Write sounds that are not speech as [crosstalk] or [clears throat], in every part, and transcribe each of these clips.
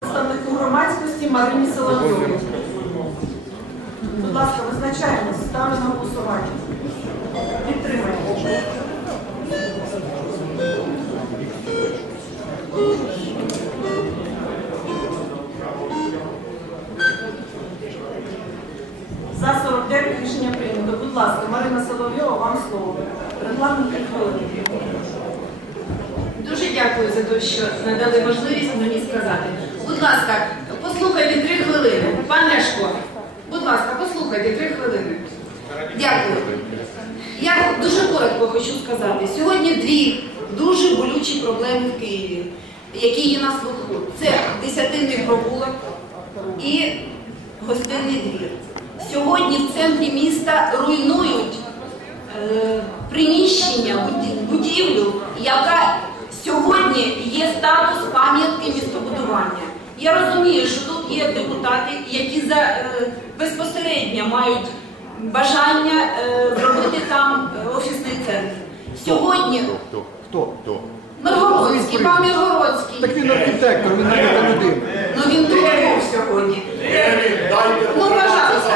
представнику громадськості Марині Соловйовій. Будь ласка, визначаємося, ставлю на голосування. Підтримаємо. За 49 рішення прийнято. Будь ласка, Марина Соловйова, вам слово. Регламент 3 хвилини. Дуже дякую за те, що надали можливість мені сказати. Будь ласка, послухайте три хвилини. Пан Ляшко, будь ласка, послухайте три хвилини. Дякую. Я дуже коротко хочу сказати. Сьогодні дві дуже болючі проблеми в Києві, які є на слуху. Це десятинний прогулок і гостинний двір. Сьогодні в центрі міста руйнують е, приміщення, буді- будівлю, яка сьогодні є статус пам'ятки містобудування. Я розумію, що тут є депутати, які за, е, безпосередньо мають бажання е, зробити там е, офісний центр. Сьогодні Хто? Хто? Хто? Миргородський, пан Миргородський, Так він архітектор, він не така людина. ну він тут був сьогодні. Ну, пожалуйста.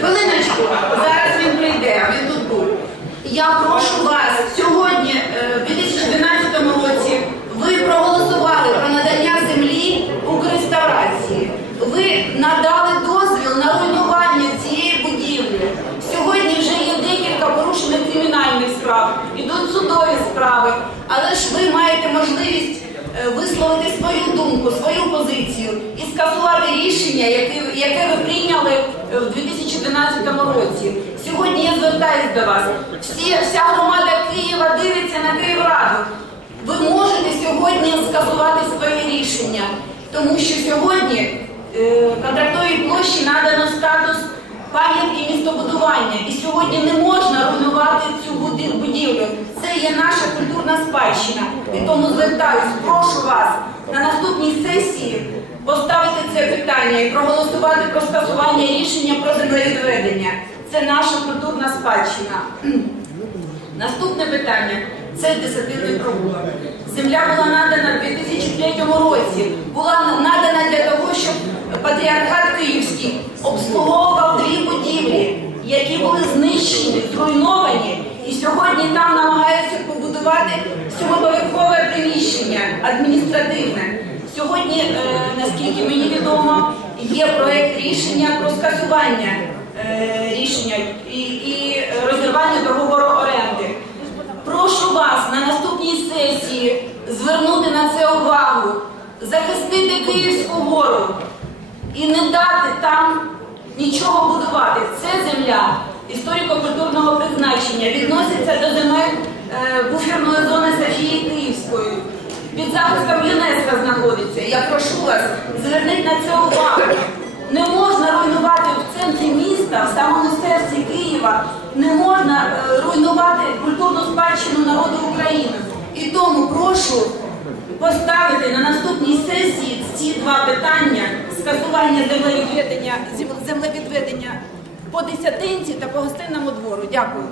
Хвилиночку, зараз він прийде, а він тут був. Я прошу вас сьогодні, е, в 2012 році, ви проголосували про надання землі Укрреставрації. Ви надали дозвіл на руйнування цієї будівлі. Сьогодні вже є декілька порушених кримінальних справ, ідуть судові справи, але ж ви маєте можливість е, висловити свою думку, свою позицію і скасувати рішення, яке, ви прийняли е, в 2012 році. Сьогодні я звертаюсь до вас. Всі, вся громада Києва дивиться на Київраду. Ви можете сьогодні скасувати своє рішення, тому що сьогодні е, контрактовій площі надано статус пам'ятки містобудування. І сьогодні не можна руйнувати цю будівлю. Це є наша культурна спадщина. І тому звертаюсь, прошу вас на наступній сесії поставити це питання і проголосувати про скасування рішення про землевідведення. Це наша культурна спадщина. [clears throat] Наступне питання це десятинний прогулок. Земля була надана в 2003 році. Була надана для того, щоб патріархат Київський обслуговував дві будівлі, які були знищені, сьогодні там намагаються побудувати сьомиповерхове приміщення адміністративне. Сьогодні, е, наскільки мені відомо, є проект рішення про скасування е, рішення і, і розірвання договору оренди. Прошу вас на наступній сесії звернути на це увагу, захистити Київську гору і не дати там нічого будувати. Це земля історико-культурного призначення відноситься до земель е, буферної зони Софії Київської. Під захистом ЮНЕСКО знаходиться. Я прошу вас, зверніть на це увагу. Не можна руйнувати в центрі міста, в самому серці Києва, не можна е, руйнувати культурну спадщину народу України. І тому прошу поставити на наступній сесії ці два питання скасування землевідведення, землевідведення по десятинці та по гостинному двору. Дякую.